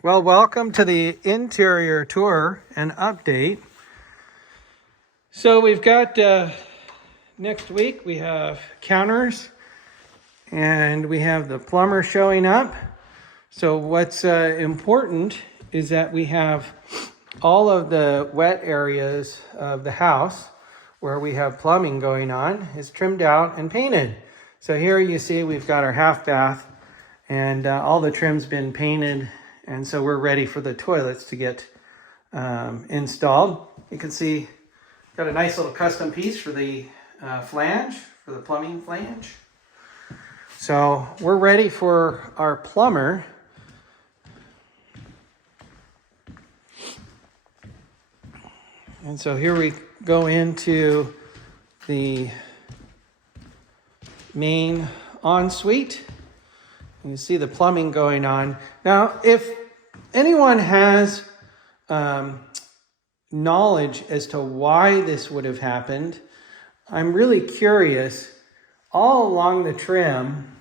Well, welcome to the interior tour and update. So we've got next week we have counters and we have the plumber showing up. So what's important is that we have all of the wet areas of the house where we have plumbing going on is trimmed out and painted. So here you see we've got our half bath and all the trim's been painted. And so we're ready for the toilets to get installed. You can see, got a nice little custom piece for the flange, for the plumbing flange. So we're ready for our plumber. And so here we go into the main ensuite. You see the plumbing going on. Now, if anyone has knowledge as to why this would have happened, I'm really curious. All along the trim,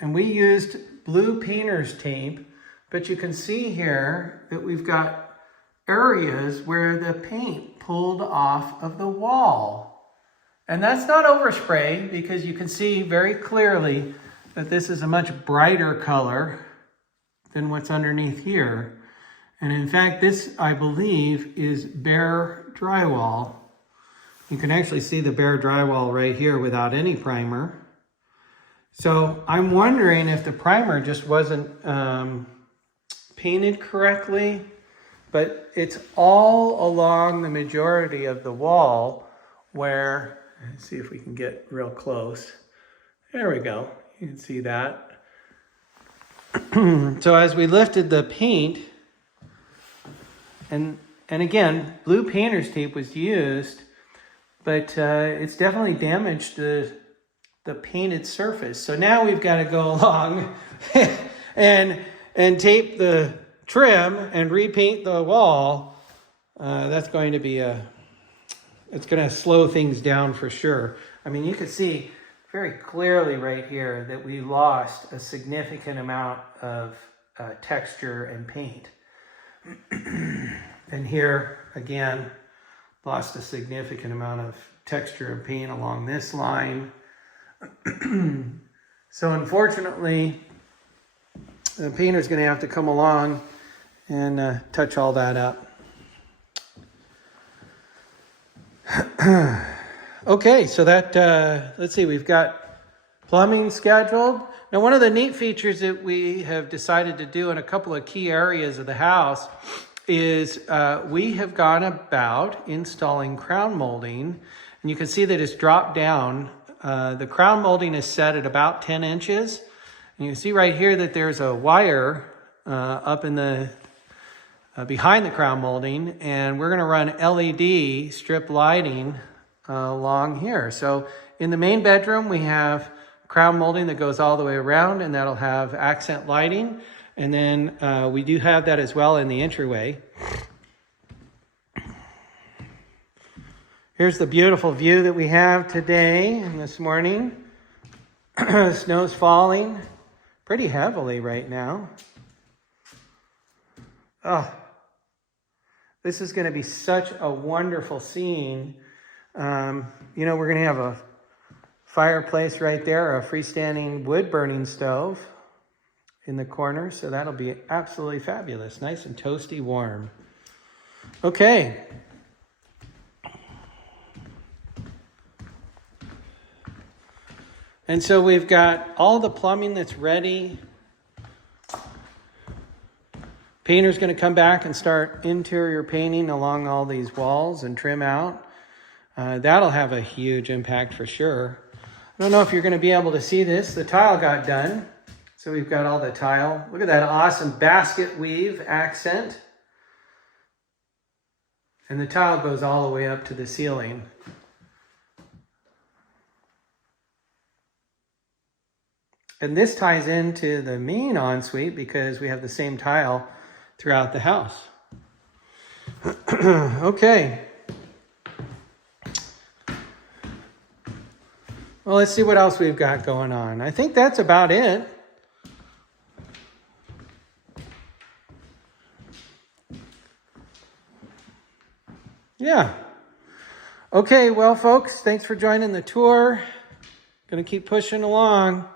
and we used blue painter's tape, but you can see here that we've got areas where the paint pulled off of the wall. And that's not overspray, because you can see very clearly that this is a much brighter color than what's underneath here. And in fact, this, I believe, is bare drywall. You can actually see the bare drywall right here without any primer. So I'm wondering if the primer just wasn't painted correctly, but it's all along the majority of the wall where, let's see if we can get real close. There we go. You can see that. So as we lifted the paint, and again, blue painter's tape was used, but it's definitely damaged the painted surface. So now we've got to go along and tape the trim and repaint the wall. That's going to be it's going to slow things down for sure. I mean, you can see very clearly right here that we lost a significant amount of texture and paint. And here, again, lost a significant amount of texture and paint along this line. So unfortunately, the painter's going to have to come along and touch all that up. Okay, so that, let's see, we've got plumbing scheduled. Now, one of the neat features that we have decided to do in a couple of key areas of the house is we have gone about installing crown molding, and you can see that it's dropped down. The crown molding is set at about 10 inches. And you can see right here that there's a wire up in the behind the crown molding, and we're going to run LED strip lighting along here. So in the main bedroom, we have crown molding that goes all the way around, and that'll have accent lighting. And then we do have that as well in the entryway. Here's the beautiful view that we have today and this morning. Snow's falling pretty heavily right now. Oh, this is going to be such a wonderful scene. You know, we're going to have a fireplace right there, a freestanding wood burning stove in the corner. So that'll be absolutely fabulous. Nice and toasty warm. Okay. And so we've got all the plumbing that's ready. Painter's going to come back and start interior painting along all these walls and trim out. That'll have a huge impact for sure. I don't know if you're going to be able to see this. The tile got done. So we've got all the tile. Look at that awesome basket weave accent. And the tile goes all the way up to the ceiling. And this ties into the main ensuite because we have the same tile throughout the house. Okay. Well, let's see what else we've got going on. I think that's about it. Yeah. Okay, well, folks, thanks for joining the tour. Gonna keep pushing along.